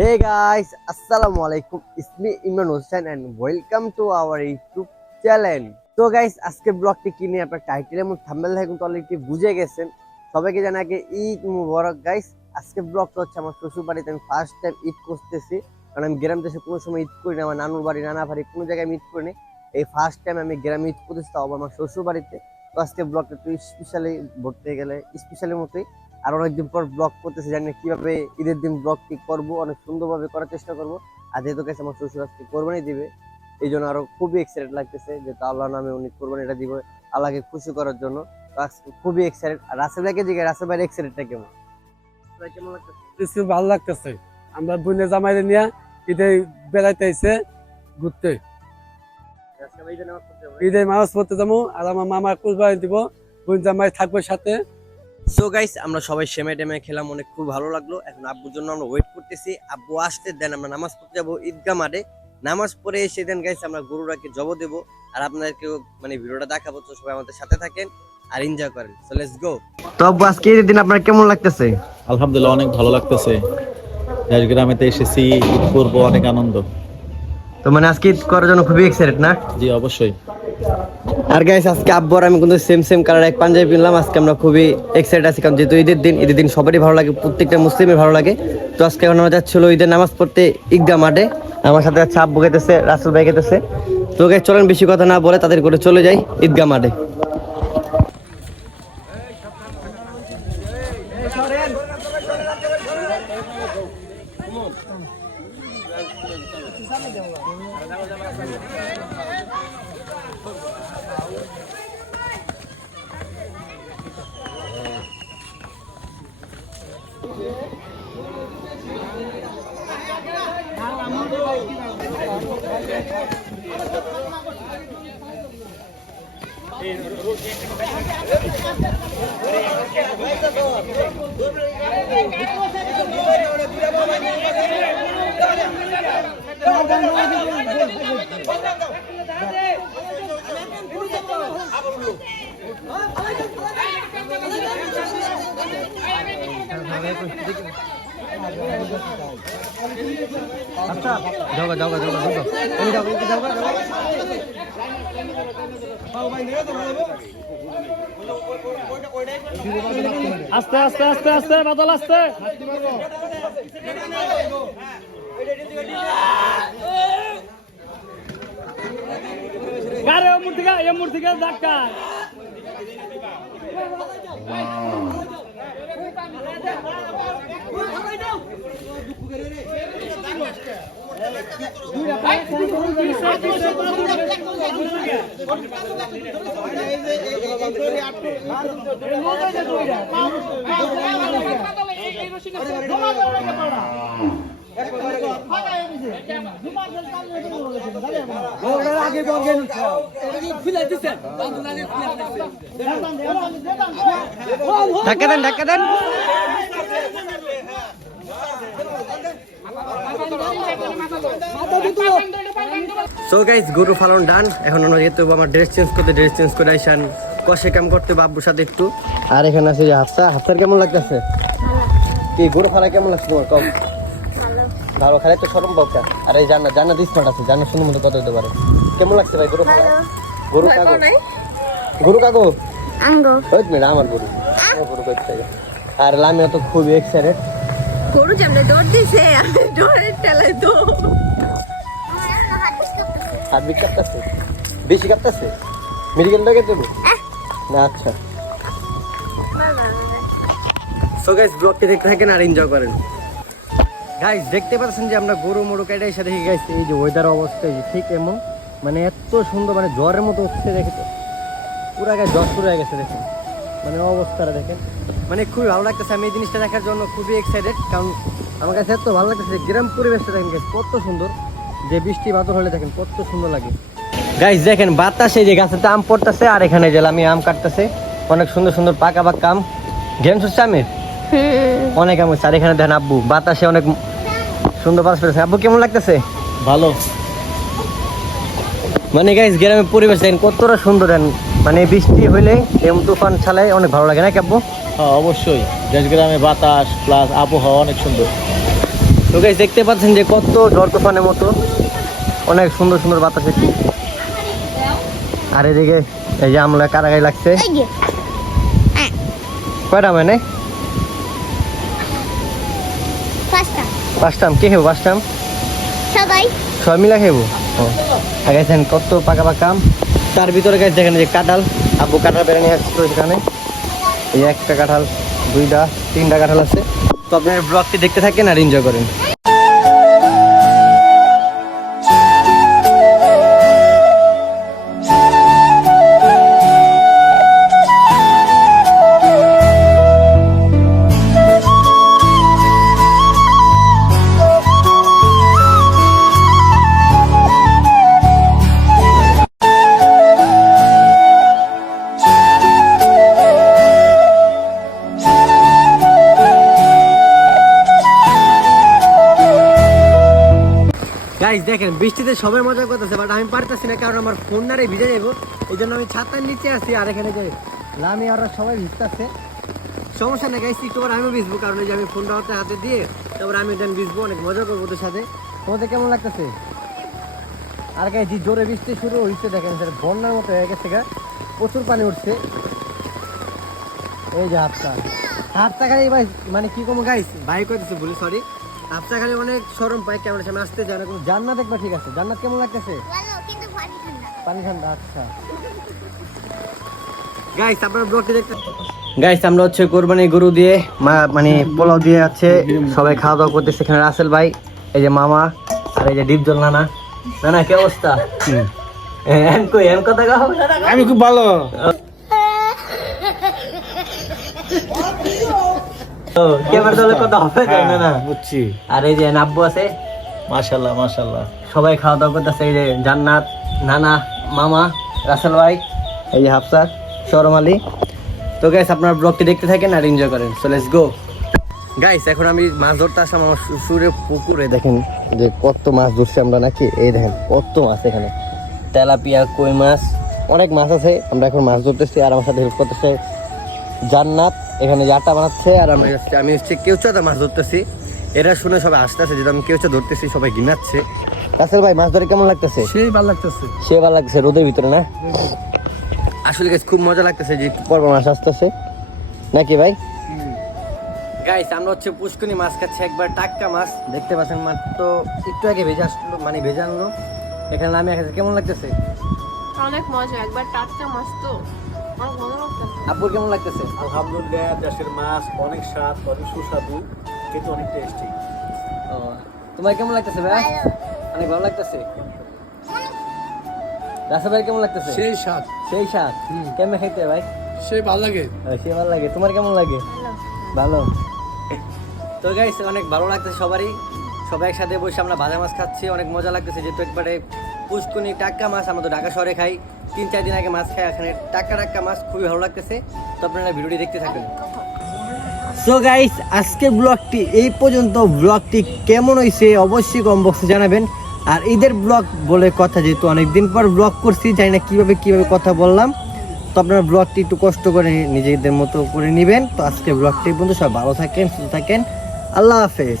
Hey guys, Assalamu alaikum. It's me Imran Hussain and welcome to our YouTube channel. তো guys আজকে ব্লগটি কি নিয়ে আপনারা টাইটেল এবং থাম্বনেল থেকে কিন্তু অলরেডি বুঝে গেছেন। সবাইকে জানাই আগে ঈদ মুবারক গাইস। আজকে ব্লগটা হচ্ছে আমার শ্বশুর বাড়িতে আমি ফার্স্ট টাইম ঈদ করতেছি, কারণ আমি গ্রাম দেশে কোনো সময় ঈদ করি না, আমার নানুর বাড়ি নানা বাড়ি কোনো জায়গায় আমি ঈদ করি না। এই ফার্স্ট টাইম আমি গ্রামে ঈদ করতেছি, তাও আমার শ্বশুর বাড়িতে। তো আজকে ব্লগটা একটু স্পেশালি বলতে গেলে স্পেশালি মতোই, আর অনেকদিন পর ব্লগ করতেছি, জানি না কিভাবে ঈদের দিন ব্লগটি করবো, অনেক সুন্দরভাবে করার চেষ্টা করবো। আর যেহেতু কাছে আমার শ্বশুর আজকে কোরবানি দিবে, এই জন্য আরো খুবই এক্সাইটেড লাগতেছে, যেহেতু আল্লাহর নামে উনি কোরবানিটা দিবে আল্লাহকে খুশি করার জন্য। তো আজকে খুবই এক্সাইটেড। আর রাসেল ভাইকে জিজ্ঞাসা, রাসেল ভাইয়ের এক্সাইটেডটা কেমন? কেমন লাগতেছে? ভালো লাগতেছে। আমরা বোনে জামাইরে নিয়ে ঈদে বেড়াইতে আইছে ঘুরতে, ঈদে নামাজ পড়তে যাবো, আর আমার মামা কুরবানি দিব, বোন জামাই থাকবে সাথে। সো গাইস, আমরা সবাই সেমাই টেমাই খেলাম, অনেক খুব ভালো লাগলো। এখন আব্বুর জন্য আমরা ওয়েট করতেছি, আব্বু আসতে দেন আমরা নামাজ পড়তে যাবো ঈদগাহ মাঠে। নামাজ পড়ে এসে দেন গাইস আমরা গরুরাকে জব দেবো, আর আপনাদেরকেও মানে ভিডিওটা দেখাবো। তো সবাই আমাদের সাথে থাকেন আর এনজয় করেন। So let's go. তো আব্বু আজকে ঈদের দিন আপনার কেমন লাগতেছে? আলহামদুলিল্লাহ, অনেক ভালো লাগতেছে। গ্রামেতে এসেছি, ঈদ করবো, অনেক আনন্দ। তো মানে আজকে ঈদ করার জন্য খুবই এক্সাইটেড না? জি অবশ্যই। আর গাইস আজকে আব্বু আর আমি কিন্তু সেম কালার এক পাঞ্জাবি কিনলাম। আজকে আমরা খুবই এক্সাইটেড আছি, কারণ যেহেতু ঈদের দিন সবারই ভালো লাগে, প্রত্যেকটা মুসলিমের ভালো লাগে। তো আজকে এখন আমরা যাচ্ছিল ঈদের নামাজ পড়তে ঈদগাহ মাঠে। আমার সাথে যাচ্ছে আব্বু গেতেছে, রাসেল ভাই গেতেছে। তো গাইস চলেন বেশি কথা না বলে তাদের করে চলে যাই ঈদগাহ মাঠে। আচ্ছা যাও যাও যাও যাও এই যাও এই যাও যাও। আস্তে আস্তে আস্তে আস্তে বাদল আস্তে। কারে এমুর থেকে ধাক্কা। ধাক্কা দেন ধাক্কা দেন। সো গাইস গরু ফালন ডান। এখন আমরা যেতে হবে আমার ড্রেস চেঞ্জ করে আইসান কষে কাম করতে বাবুর সাথে একটু। আর এখানে আছে যে হাফসার কেমন লাগতেছে? কি গরু ফালা কেমন লাগছে তোমার? কম ভালো খালে তো সরম বকা। আর এই জান্নাত স্মার্ট আছে, জান্নাত সুন্দর মতো কত হতে পারে। কেমন লাগছে ভাই গরু ফালা? গরু কাগো ওই মেয়ে আমার গরু করতে। আর লামিও তো খুবই এক্সাইটেড। গরু যেমন দৌড় দিছে, আমি দৌড়ের ঠেলায় তো হাত বিক কাঁপতেছে, বেশি কাঁপতেছে। মেডিকেল ডেকে দেবো না? আচ্ছা। সো গাইস ব্লগটি দেখতে থাকেন আর এনজয় করেন। গাইস দেখতে পাচ্ছেন যে আমরা গরু মরু কেটে এসে দেখি গাইস এই যে ওয়েদার অবস্থা ঠিক এমন, মানে এত সুন্দর, মানে জ্বরের মতো হচ্ছে। দেখে তো পুরা গায়ে জ্বর শুরু হয়ে গেছে, দেখেন মানে অবস্থাটা দেখেন। মানে খুবই ভালো লাগতেছে, আমি এই জিনিসটা দেখার জন্য খুবই এক্সাইটেড, কারণ আমার কাছে এত ভালো লাগতেছে। গ্রাম পরিবেশটা দেখেন গাইস কত সুন্দর, যে বৃষ্টি বাদল হলে দেখেন কত সুন্দর লাগে। গাইস দেখেন বাতাসে যে গাছেতে আম পড়তেছে, আর এখানে যে আমি আম কাটতেছে, অনেক সুন্দর সুন্দর পাকা আম। গেম হচ্ছে আমের অনেক আম হচ্ছে। আর এখানে দেখেন আব্বু বাতাসে অনেক সুন্দর বাতাস পেতেছে। আব্বু কেমন লাগতেছে? ভালো। মানে গাইস গ্রামের পরিবেশ দেখেন কতটা সুন্দর, মানে বৃষ্টি হইলে তুফান ছাড়াই অনেক ভালো লাগে না কাব্য? হ্যাঁ অবশ্যই, দেশ গ্রামে বাতাস প্লাস আবহাওয়া অনেক সুন্দর। তো গাইস দেখতে পাচ্ছেন যে কত ঝড় তুফানের মতো অনেক সুন্দর সুন্দর বাতাস হচ্ছে। আর এদিকে এই যে আমরা কারাগাই লাগছে কয়টা মানে পাঁচটাম কে খেবো পাঁচটাম সবাই সবাই মিলা খেবো গেছেন কত পাকা পাকাম। তার ভিতরে গাছ দেখেন যে কাঁঠাল আব্বু কাঁঠাল বেড়ে নিয়ে আসছিল সেখানে এই একটা কাঁঠাল দুইটা তিনটা কাঁঠাল আছে। তো আপনার ব্লগটি দেখতে থাকেন আর এনজয় করেন। গাইস দেখেন বৃষ্টিতে সবাই মজা করতেছে বাট আমি পারতেছি না কারণ আমার ফোন নারে ভিজে যাবো এই জন্য আমি ছাতার নিচে আছি আর এখানে যে লামি ওরা সবাই ভিজতেছে সমস্যা নেই গাইস একটু পর আমিও ভিজবো কারণ এই যে আমি ফোনটা হাতে দিয়ে তারপর আমি এটা ভিজবো অনেক মজা করবো ওদের সাথে। তোমাদের কেমন লাগতেছে? আর গাইস যে জোরে বৃষ্টি শুরু হয়েছে দেখেন স্যার বন্যার মতো হয়ে গেছে গা প্রচুর পানি উঠছে। এই যে হাতটা খালি ভাই মানে কি কম গাইস ভাই করতেছে বলি সরি হাতটা খালি অনেক সরম পাই ক্যামেরার সামনে আসতে যায় না। কোনো জান্নাত একবার ঠিক আছে জান্নাত কেমন লাগতেছে? কিন্তু পানি ঠান্ডা আচ্ছা গাইস আপনারা ব্লগটি দেখতে গাইস আমরা হচ্ছে কোরবানি গরু দিয়ে মানে পোলাও দিয়ে আছে সবাই খাওয়া দাওয়া করতেছে। এখানে রাসেল ভাই এই যে মামা আর এই যে ডিপজল নানা নানা কি অবস্থা? কথা গাও আমি খুব ভালো। ক্যামেরা দলে কথা হবে না না বুঝছি। আর এই যে নাব্বু আছে মাশাআল্লাহ মাশাআল্লাহ সবাই খাওয়া দাওয়া করতেছে। এই যে জান্নাত নানা মামা রাসেল ভাই এই যে হাফসা শরম আলী। তো গাইস আপনার ব্লগটি দেখতে থাকেন আর এনজয় করেন। সো লেটস গো গাইস এখন আমি মাছ ধরতে আসলাম আমার শ্বশুরে পুকুরে দেখেন যে কত মাছ ধরছি আমরা নাকি এই দেখেন কত মাছ এখানে তেলাপিয়া কই মাছ অনেক মাছ আছে। আমরা এখন মাছ ধরতেছি আর আমার সাথে হেল্প করতেছে জান্নাত এখানে যে আটা বানাচ্ছে আর আমি হচ্ছে কেউচাতে মাছ ধরতেছি। এরা শুনে সবাই আসতেছে যেটা আমি কেউচা ধরতেছি সবাই গিনাচ্ছে। রাসেল ভাই মাছ ধরে কেমন লাগতেছে? সেই ভালো লাগতেছে। সে ভালো লাগতেছে রোদের ভিতরে না আসলে গাইস খুব মজা লাগতেছে যে পর্ব মাছ আসতেছে নাকি ভাই? গাইস আমরা হচ্ছে পুষ্কনি মাছ খাচ্ছি একবার টাটকা মাছ দেখতে পাচ্ছেন মাত্র একটু আগে ভেজে আসলো মানে ভেজে আনলো এখানে আমি খাচ্ছি। কেমন লাগতেছে? অনেক মজা একবার টাটকা মাছ তো অনেক মজা লাগতেছে। আব্বুর কেমন লাগতেছে? আলহামদুলিল্লাহ দেশের মাছ অনেক স্বাদ অনেক সুস্বাদু কিন্তু অনেক টেস্টি। ও তোমার কেমন লাগতেছে ভাই? অনেক ভালো লাগতেছে। রাসেল ভাই কেমন লাগতেছে? সেই স্বাদ। সেই স্বাদ কেমন খাইতে ভাই? সেই ভালো লাগে। সে ভালো লাগে। তোমার কেমন লাগে? ভালো। তো গাইস অনেক ভালো লাগতেছে সবারই সবাই একসাথে বসে আমরা ভাজা মাছ খাচ্ছি অনেক মজা লাগতেছে যেহেতু একবারে পুষ্কুনি টাটকা মাছ আমরা তো ঢাকা শহরে খাই 3-4 দিন আগে মাছ খাই এখানে টাটকা মাছ খুবই ভালো লাগতেছে। তো আপনারা ভিডিওটি দেখতে থাকেন। সো গাইস আজকে ব্লগটি এই পর্যন্ত। ব্লগটি কেমন হয়েছে অবশ্যই কমেন্ট বক্সে জানাবেন। আর ঈদের ব্লগ বলে কথা যেহেতু অনেকদিন পর ব্লগ করছি জানি না কিভাবে কথা বললাম তো আপনারা ব্লগটি একটু কষ্ট করে নিজেদের মতো করে নেবেন। তো আজকে ব্লগটি পর্যন্ত সবাই ভালো থাকেন সুস্থ থাকেন আল্লাহ হাফেজ।